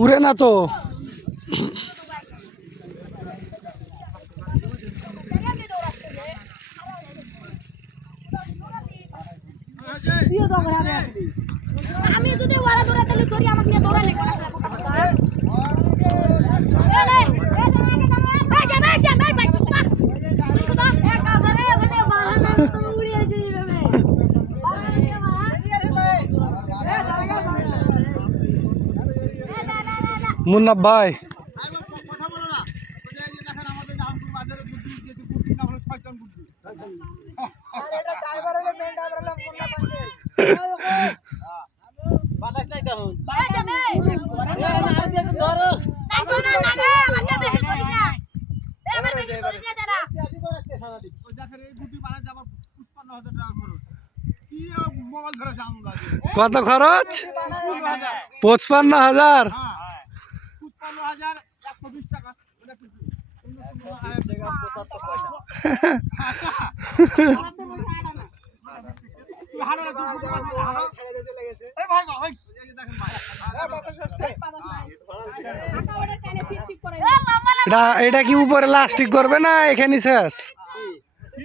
উড়ে না তো। আমি যদি ওরা দৌড়া তাহলে তোরি আমাকে নিয়ে দৌড়া লেগে মুন্না ভাই কত খরচ? 55,000। এটা কি উপরে লাস্টিং করবে না এখানে শেষ?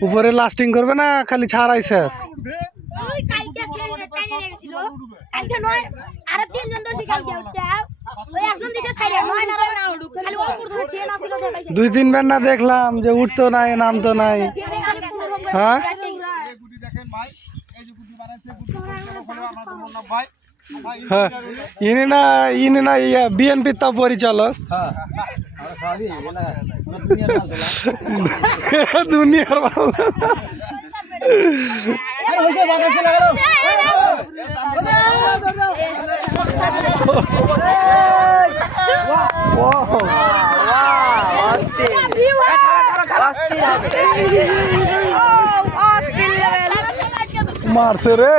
উপরে লাস্টিং করবে না খালি ছাড়াই শেষ? দুই তিন বার না দেখলাম যে উঠতো নাই নামতো নাই। হ্যাঁ হ্যাঁ ইনি না বিএনপির তা পরিচালক। দুনিয়ার মারছে রে।